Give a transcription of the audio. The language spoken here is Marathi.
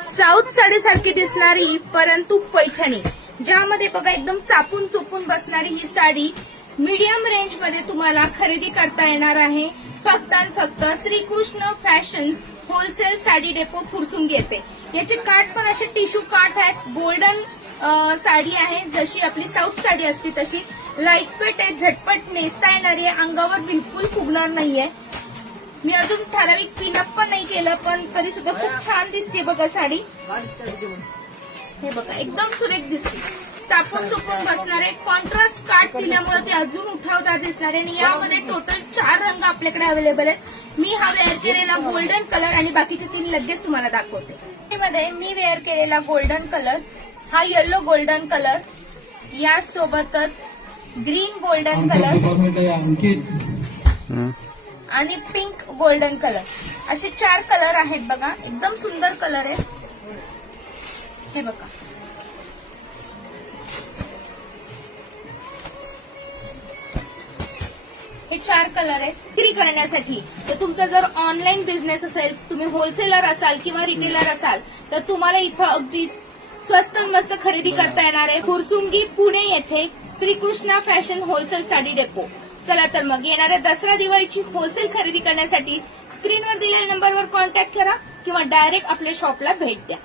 साऊथ साडीसारखी दिसणारी परंतु पैठणी, ज्यामध्ये बघा एकदम चापून चोपून बसणारी ही साडी मीडियम रेंज मध्ये तुम्हाला खरेदी करता येणार आहे. फक्त आणि फक्त Shrikrishna fashion wholesale sari depot Fursungi येते. याचे काठ पण असे टिश्यू काठ आहेत. गोल्डन साडी आहे, जशी आपली साऊथ साडी असते तशी. लाईटवेट आहे, झटपट नेसता येणारी आहे, अंगावर बिलकुल फुगणार नाहीये. मी अजून ठराविक पिनअप पण नाही केलं, पण तरी सुद्धा खूप छान दिसते बघा साडी. हे बघा एकदम सुरेख दिसते. चापून चुपून बसणारे, कॉन्ट्रास्ट काठ दिल्यामुळे ते अजून उठावदार दिसणारे. आणि यामध्ये टोटल 4 रंग आपल्याकडे अवेलेबल आहेत. मी हा वेअर केलेला गोल्डन कलर आणि बाकीचे 3 लगेच तुम्हाला दाखवते. मध्ये मी वेअर केलेला गोल्डन कलर, हा येलो गोल्डन कलर, यासोबतच ग्रीन गोल्डन कलर आणि पिंक गोल्डन कलर, असे 4 कलर आहेत बघा. एकदम सुंदर कलर आहे. हे बघा हे 4 कलर आहेत विक्री करण्यासाठी. तर तुमचा जर ऑनलाईन बिझनेस असेल, तुम्ही होलसेलर असाल किंवा रिटेलर असाल, तर तुम्हाला इथं अगदीच स्वस्त मस्त खरेदी करता येणार आहे. फुरसुंगी पुणे येथे Shrikrishna fashion wholesale sari depot. चला तर मग येणाऱ्या दसरा दिवाळीची होलसेल खरेदी करण्यासाठी स्क्रीनवर दिलेल्या नंबरवर कॉन्टॅक्ट करा किंवा डायरेक्ट आपल्या शॉपला भेट द्या.